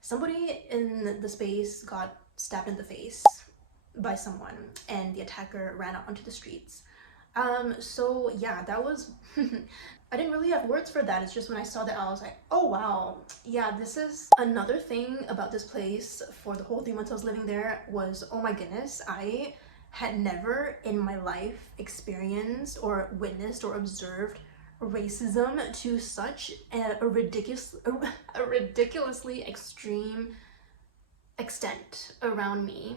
somebody in the space got stabbed in the face by someone and the attacker ran out onto the streets. So yeah, that was I didn't really have words for that. It's just when I saw that, I was like, oh wow, yeah, this is another thing about this place. For the whole 3 months I was living there was, oh my goodness, I had never in my life experienced or witnessed or observed racism to such a ridiculously extreme extent around me.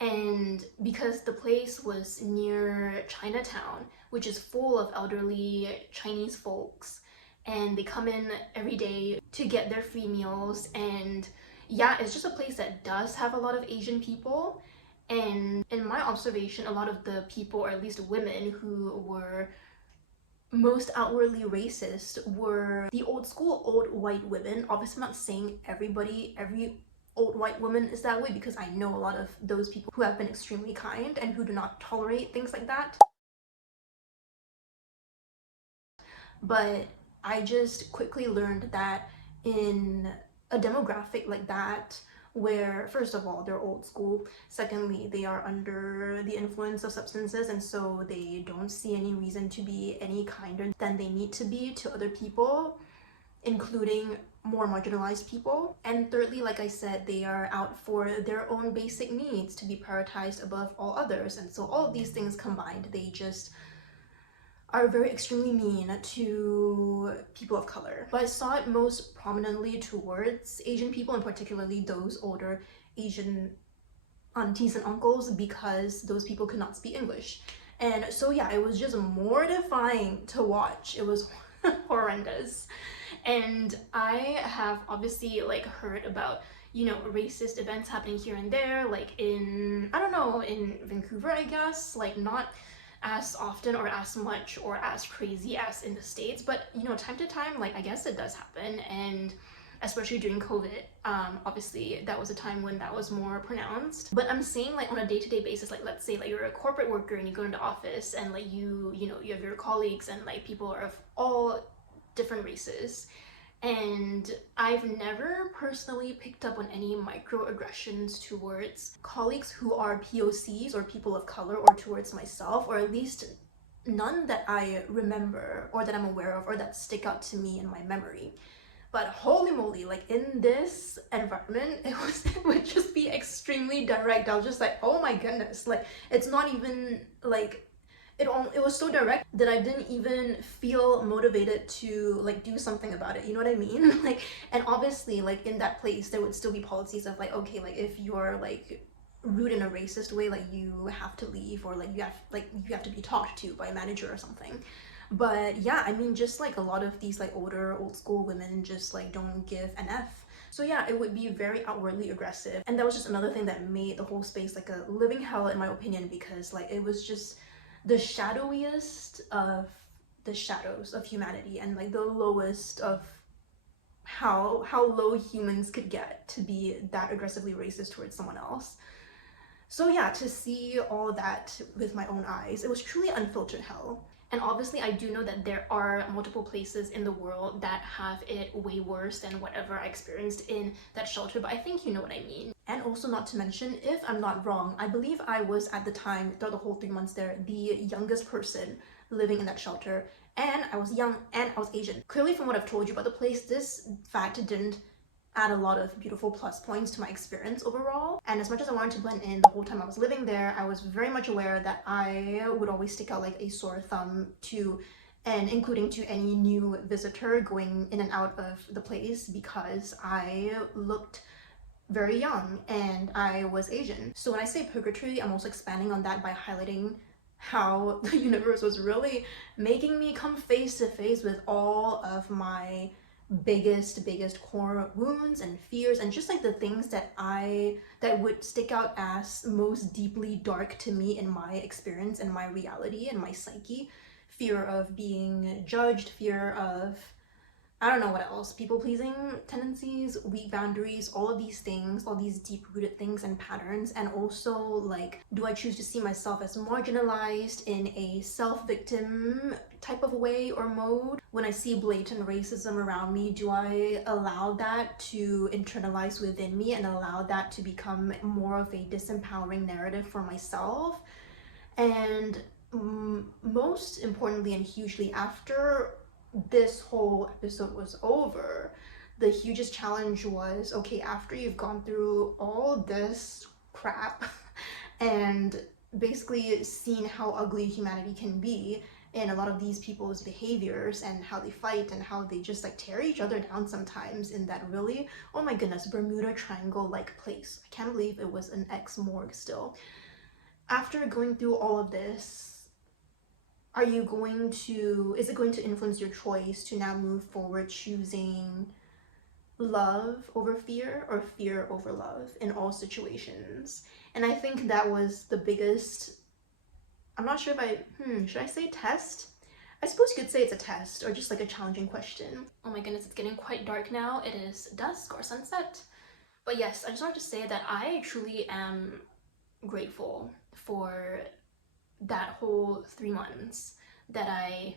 And because the place was near Chinatown, which is full of elderly Chinese folks, and they come in every day to get their free meals, and yeah, it's just a place that does have a lot of Asian people. And in my observation, a lot of the people, or at least women, who were most outwardly racist were the old school old white women. Obviously, I'm not saying every old white woman is that way, because I know a lot of those people who have been extremely kind and who do not tolerate things like that. But I just quickly learned that in a demographic like that, where first of all, they're old school, secondly, they are under the influence of substances, and so they don't see any reason to be any kinder than they need to be to other people, including more marginalized people. And thirdly, like I said, they are out for their own basic needs to be prioritized above all others. And so all of these things combined, they just are very extremely mean to people of color. But I saw it most prominently towards Asian people, and particularly those older Asian aunties and uncles, because those people could not speak English. And so yeah, it was just mortifying to watch. It was horrendous. And I have obviously like heard about, you know, racist events happening here and there, like in, I don't know, in Vancouver, I guess, like not as often or as much or as crazy as in the States, but you know, time to time, like I guess it does happen. And especially during COVID, obviously that was a time when that was more pronounced. But I'm saying, like, on a day-to-day basis, like let's say like you're a corporate worker and you go into office and like you know, you have your colleagues and like people are of all different races, and I've never personally picked up on any microaggressions towards colleagues who are POCs or people of color, or towards myself, or at least none that I remember or that I'm aware of or that stick out to me in my memory. But holy moly, like in this environment, it would just be extremely direct. I was just like, oh my goodness, like it's not even like it was so direct that I didn't even feel motivated to like do something about it, you know what I mean? Like, and obviously like in that place there would still be policies of like, okay, like if you're like rude in a racist way, like you have to leave, or like you have to be talked to by a manager or something. But yeah, I mean, just like a lot of these like older old school women just like don't give an F. So yeah, it would be very outwardly aggressive, and that was just another thing that made the whole space like a living hell in my opinion, because like it was just the shadowiest of the shadows of humanity, and like the lowest of how low humans could get to be that aggressively racist towards someone else. So yeah, to see all that with my own eyes, it was truly unfiltered hell. And obviously I do know that there are multiple places in the world that have it way worse than whatever I experienced in that shelter, but I think you know what I mean. And also, not to mention, if I'm not wrong, I believe I was at the time, throughout the whole 3 months there, the youngest person living in that shelter, and I was young and I was Asian. Clearly from what I've told you about the place, this fact didn't add a lot of beautiful plus points to my experience overall. And as much as I wanted to blend in the whole time I was living there, I was very much aware that I would always stick out like a sore thumb to, and including to any new visitor going in and out of the place, because I looked very young and I was Asian. So when I say purgatory, I'm also expanding on that by highlighting how the universe was really making me come face to face with all of my biggest core wounds and fears, and just like the things that would stick out as most deeply dark to me in my experience and my reality and my psyche. Fear of being judged, fear of, I don't know what else, people-pleasing tendencies, weak boundaries, all of these things, all these deep-rooted things and patterns. And also, like, do I choose to see myself as marginalized in a self-victim type of way or mode? When I see blatant racism around me, do I allow that to internalize within me and allow that to become more of a disempowering narrative for myself? And most importantly and hugely, after this whole episode was over, the hugest challenge was, okay, after you've gone through all this crap and basically seen how ugly humanity can be in a lot of these people's behaviors and how they fight and how they just like tear each other down sometimes in that really, oh my goodness, Bermuda Triangle like place. I can't believe it was an ex-morgue still. After going through all of this, is it going to influence your choice to now move forward choosing love over fear or fear over love in all situations? And I think that was the biggest, I'm not sure if should I say test? I suppose you could say it's a test or just like a challenging question. Oh my goodness, it's getting quite dark now. It is dusk or sunset. But yes, I just wanted to say that I truly am grateful for that whole 3 months that I,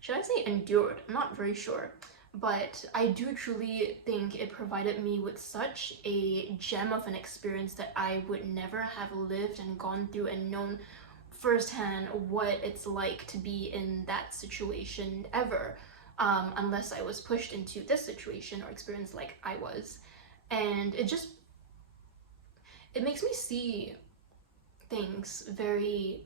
should I say endured? I'm not very sure. But I do truly think it provided me with such a gem of an experience that I would never have lived and gone through and known firsthand what it's like to be in that situation ever, unless I was pushed into this situation or experience like I was. And it makes me see things very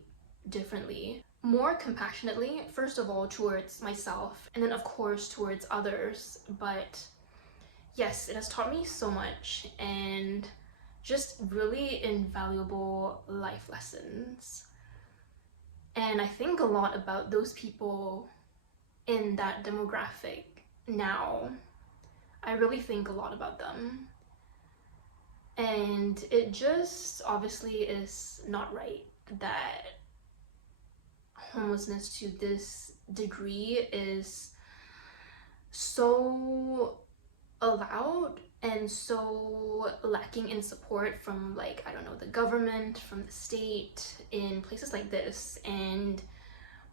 differently, more compassionately, first of all towards myself and then of course towards others. But yes, it has taught me so much and just really invaluable life lessons. And I think a lot about those people in that demographic now. I really think a lot about them. And it just obviously is not right that homelessness to this degree is so allowed and so lacking in support from, like, I don't know, the government, from the state, in places like this. And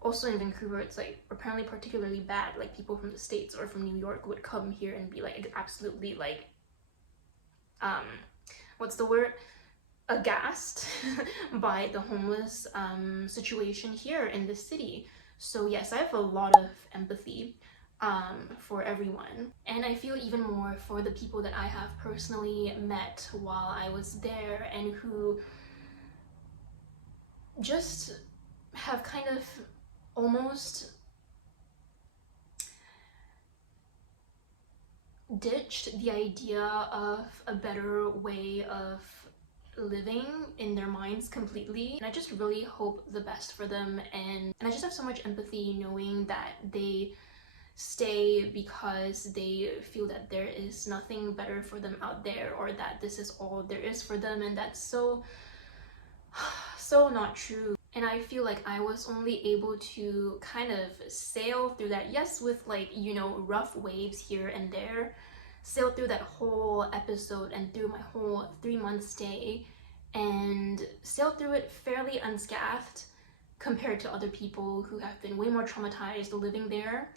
also in Vancouver, it's like apparently particularly bad. Like, people from the States or from New York would come here and be like absolutely like what's the word, aghast by the homeless situation here in this city. So yes, I have a lot of empathy for everyone, and I feel even more for the people that I have personally met while I was there and who just have kind of almost ditched the idea of a better way of living in their minds completely. And I just really hope the best for them, and I just have so much empathy knowing that they stay because they feel that there is nothing better for them out there, or that this is all there is for them, and that's so not true. And I feel like I was only able to kind of sail through that, yes, with, like, you know, rough waves here and there, sail through that whole episode and through my whole 3-month stay and sail through it fairly unscathed, compared to other people who have been way more traumatized living there.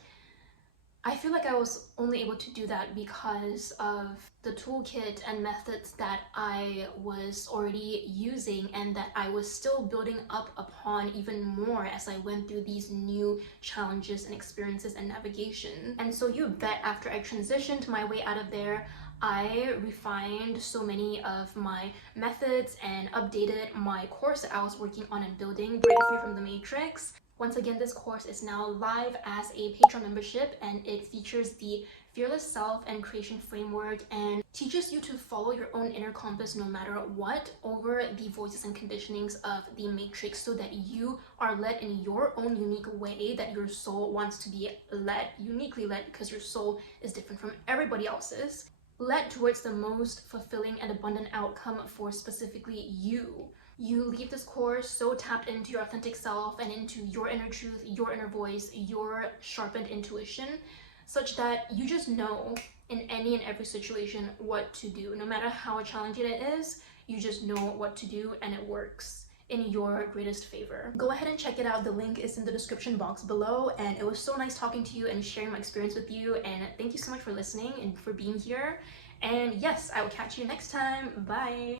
I feel like I was only able to do that because of the toolkit and methods that I was already using and that I was still building up upon even more as I went through these new challenges and experiences and navigation. And so you bet after I transitioned my way out of there, I refined so many of my methods and updated my course that I was working on and building, Break Free from the Matrix. Once again, this course is now live as a Patreon membership, and it features the Fearless Self and Creation Framework and teaches you to follow your own inner compass no matter what over the voices and conditionings of the Matrix, so that you are led in your own unique way that your soul wants to be led, uniquely led, because your soul is different from everybody else's, led towards the most fulfilling and abundant outcome for specifically you. You leave this course so tapped into your authentic self and into your inner truth, your inner voice, your sharpened intuition, such that you just know in any and every situation what to do. No matter how challenging it is, you just know what to do and it works in your greatest favor. Go ahead and check it out. The link is in the description box below, and it was so nice talking to you and sharing my experience with you, and thank you so much for listening and for being here. And yes, I will catch you next time. Bye.